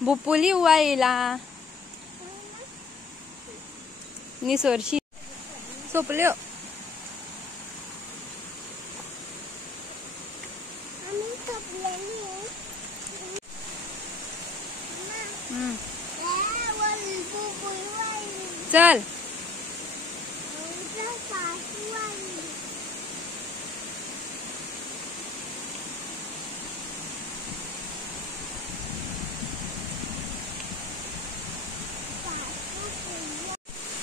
बुपुली हुआ येला निसोरशी सोपल्यो चल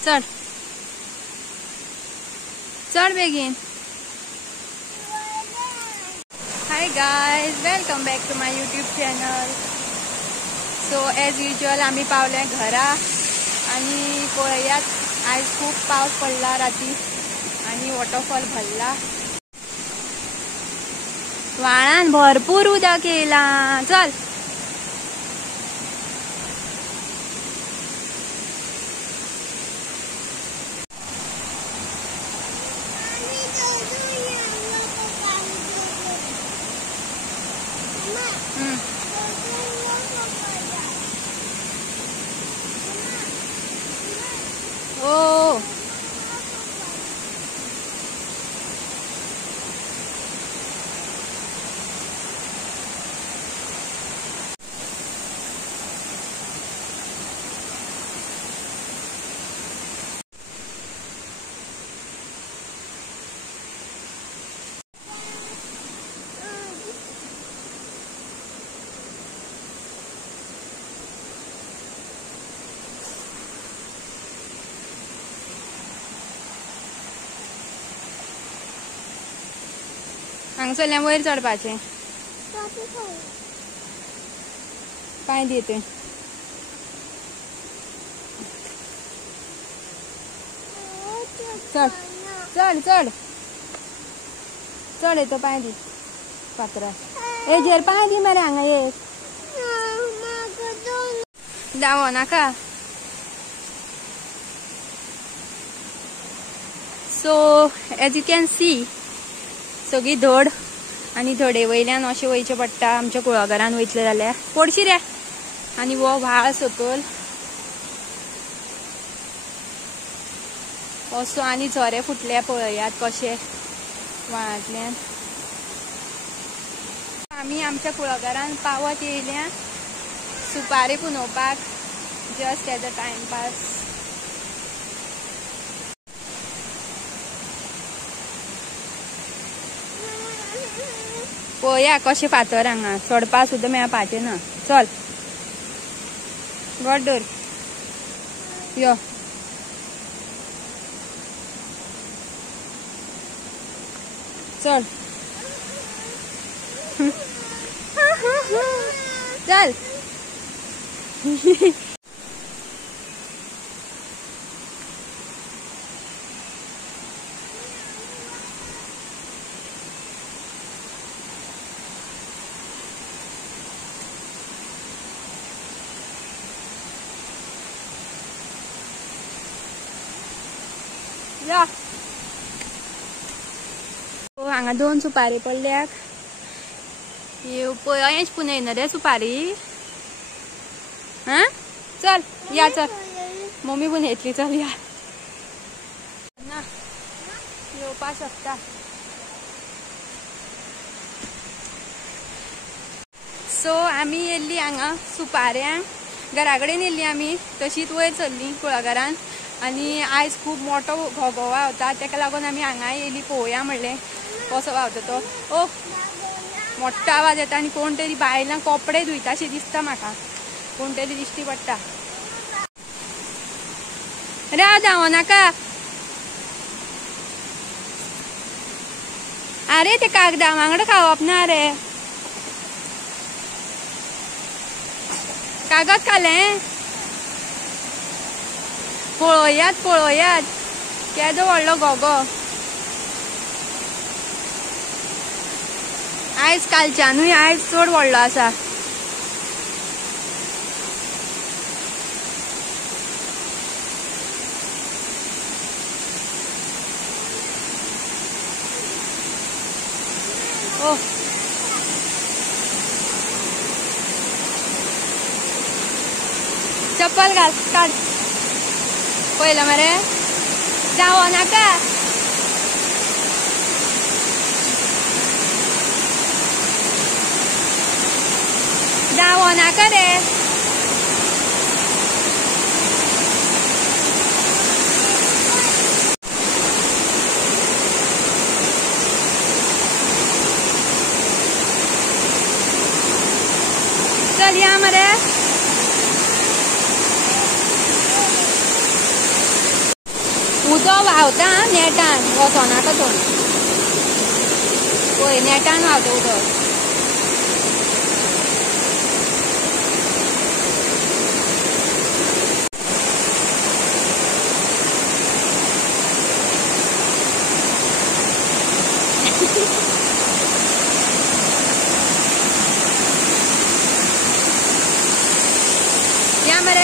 चढ़ चढ़ बेगीन. Hi guys, welcome back to my YouTube channel. So as usual आम्ही पावले घरा आणि पळयात आज खूप पाऊस पडला राती आणि वॉटरफॉल भरला. व्हाळान भरपूर उदक येला. चल ओ हांगसरल्या वयर चढपाचे. पाय देते. चढ चढ चढ चढ येतो. पाय दी पात्रा ए झेर पाय दी मरे हांगा ये दावो नाका. So as you can see सगळी धड आणि धडे वयल्यान अशें वयचें पडटा. आमच्या कुळागरान वयतले जाल्यार पडशी रे. आणि वो व्हाळ सकयल असो आनी झरे फुटले पळयात कशे व्हाळांतल्यान. आमी आमच्या कुळागरान पावत येयल्या सुपारी पुंजोवपाक जस्ट एज अ टायमपास. पळया कशे फातर हांगा चडपा सुद्दां मेळपाचें ना. चल गड्डर यो चल चल. या हांगा 2 सुपारी पडल्याक. पळयच पुंजयना रे सुपारी. हा चल या चल मम्मी पुंजयतली. चल या ना येवपा शकता. सो आमी येयल्ली हांगा सुपाऱ्यांक घरा कडेन येयल्ली आमी. तशीच वयर चल्ली कुळागरान आणि आज खूप मोठो घोगो व्हांवता. तेका लागून आमी हांगा येयली पळोवया म्हणलें कसो व्हांवता तो. ओ मोठो आवाज येता आणि कोण तरी बायलां कपडे धुयताशें दिसता म्हाका. कोण तरी दिश्टी पडटा. रा धांवो नाका. अरे ते कागदा वांगडा खावप ना रे. कागद खालें. पळयात पळयात केदो व्हडलो घोगो. आयज कालच्यानूय आयज चड व्हडलो आसा. ओ चप्पल घाल काढ पहिलं मरे जावं नाका जावं नाका रे चल या मरे उदक व्हांवता नेटान वचोनाका थंय पळय नेटान व्हांवता उदक या मरे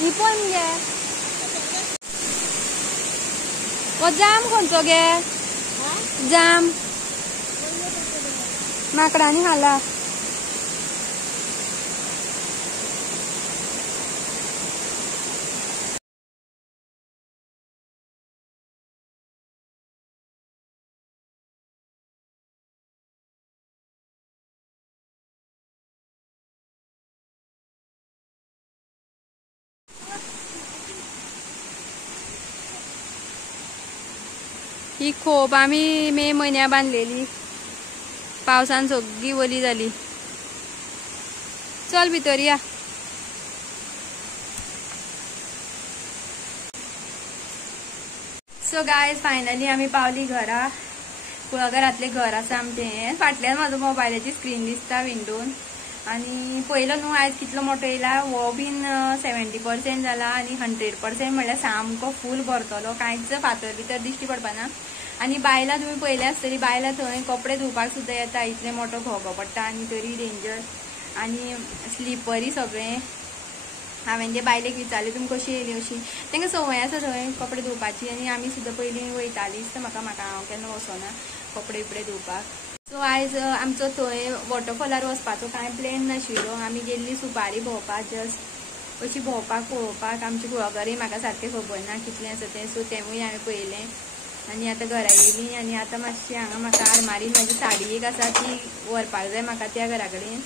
ही पण गे वो जाम खंयचो गे जाम माकडांनी खाला ही खोप आम्ही मे महिन्या बांधलेली पावसान सगळी वली झाली चल भितर या सो गायज फायनली आम्ही पावली घरा कुळाघरातले घर आसा आमचे फाटल्यान म्हाजो मोबायलाची स्क्रीन दिसता विंडोन आणि पहिलो न्हू आयज कितलो मोठो येयला हो बीन 70% जाला आणि 100% म्हणल्यार सामको फूल भरतलो कांयच फातर भितर दिश्टी पडपाना आणि बायलां तुम्ही पळयले आसतली बायलां थंय कपडे धुवपाक सुद्दां येता इतले मोठो घोगो पडटा आणि तरी डेंजर आणि स्लिपरी सगळे हांवें जे बायलेक विचारलें तुमी कशी येयली अशी तांकां संवय आसा थंय कपडे धुवपाची आणि आमी सुद्दां पयलीं वयतालीं म्हाका हांव केन्ना वचना कपडे बिपडे धुवपाक सो आयज आमचो थंय वॉटरफॉलार वचपाचो कांय प्लॅन नाशिल्लो आमी गेल्ली सुपारी भोंवपाक जस्ट अशी भोंवपाक पळोवपाक आमचे कुळागरय म्हाका सारकें खबर ना कितलें आसा तें सो तेंवूय हांवें पळयलें आनी आतां घरा येयली आनी आतां मातशी हांगा म्हाका आरमारीन म्हाजी साडी एक आसा ती व्हरपाक जाय म्हाका त्या घरा कडेन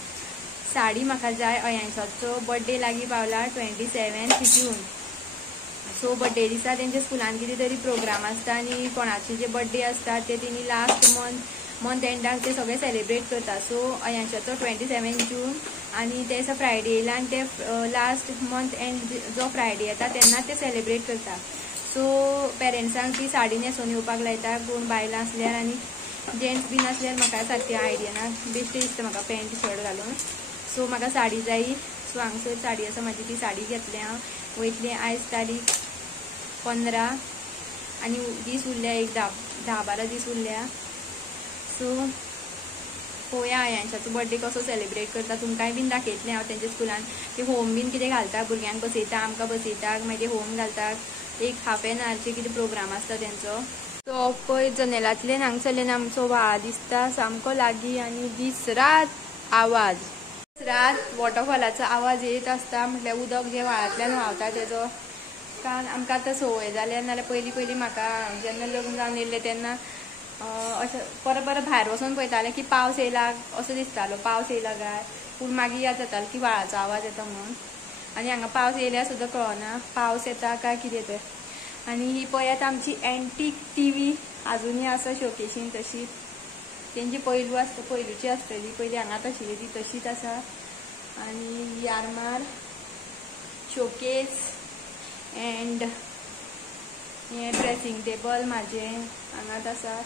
साडी म्हाका जाय अयांशाचो बर्थडे लागीं पावला 27 जून सो बर्थडे दिसा तेंच्या स्कुलान कितें तरी प्रोग्राम आसता आनी कोणाचे जे बर्थडे आसता ते तेणी लास्ट मंथ एंडाक ते सगळे सेलिब्रेट करता सो अयांशाचो 27 जून आनी ते दिसा फ्रायडे येयला आनी ते लास्ट मंथ एंड जो फ्रायडे येता तेन्ना ते सेलिब्रेट करता सो पेरेंट्सांक ती साडी न्हेसोवन येवपाक लायता कोण बायलां आसल्यार आनी जेंट्स बीन आसल्यार म्हाका सारकी आयडिया ना बेश्टें दिसता म्हाका पॅन्ट शर्ट घालून सो म्हाका साडी जायी सो हांगसर साडी आसा म्हाजी ती साडी घेतली हांव वयतलें आयज तारीख 15 आनी दीस उरल्या एक 10-12 दीस उरल्या सो पळोवया अयांशाचो बर्थडे कसो सेलिब्रेट करता तुमकांय बीन दाखयतलें हांव तेंच्या स्कुलान ते होम बीन कितें घालता भुरग्यांक बसयता आमकां बसयता मागीर ते होम घालतात एक हाफ एन आवरचे कितें प्रोग्राम आसता तेंचो सो पळय जनेलांतल्यान हांगसरल्यान आमचो व्हाळ दिसता सामको लागीं आनी दीस रात आवाज रात वॉटरफॉलाचो आवाज येत आसता म्हटल्यार उदक जे व्हाळांतल्यान व्हांवता तेजो कारण आमकां आतां संवय जाल्या नाल्यार पयलीं म्हाका जेन्ना लग्न जावन येयल्लें तेन्ना अशें परत भायर वचून पळयतालें की पावस येयला असो दिसतालो पावस येयला काय पूण मागीर याद जातालो की व्हाळाचो आवाज येता म्हणून आनी हांगा पावस येयल्यार सुद्दां कळना पावस येता काय कितें तें आनी ही पळयात आमची एंटीक टीव्ही आजुनूय आसा शोकेसीन तशीच तेंची पयलूची आसतली पयलीं हांगाच आशिल्ली ती तशीच आसा आनी ही आरमार शोकेस एंड हे ड्रेसिंग टेबल म्हाजें हांगाच आसा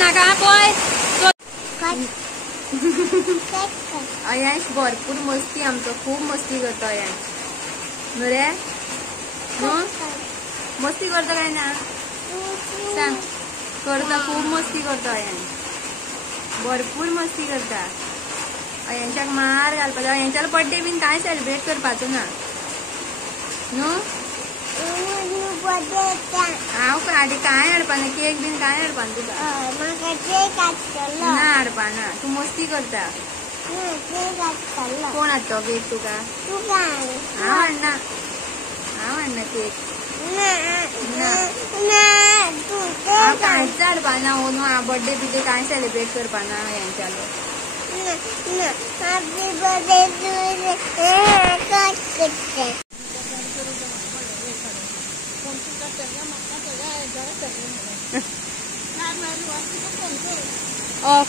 नाका पळय अयांश भरपूर मस्ती आमचो खूप मस्ती करतो अयांश न्हू रे न्हू मस्ती करतो काय ना सांग करता खूप मस्ती करतो अयांश भरपूर मस्ती करता अयांशाक मार घालपाचो अयांशाला बर्थडे बीन काय सेलिब्रेट करपाचो ना न्हू हांव काय हाडपाना केक बीन काय हाडपाना तुका ना हाडपाना तू मस्ती करता कोण हाडतो केक तुका हांव हाडना केक हांव कांयच हाडपाना न्हू हांव बर्थडे बिड्डे काय सेलिब्रेट करपाना हेंच्यालो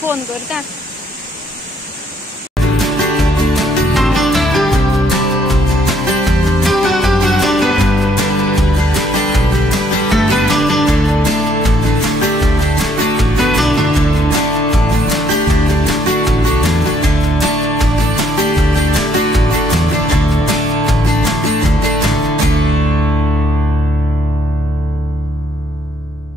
फोन करता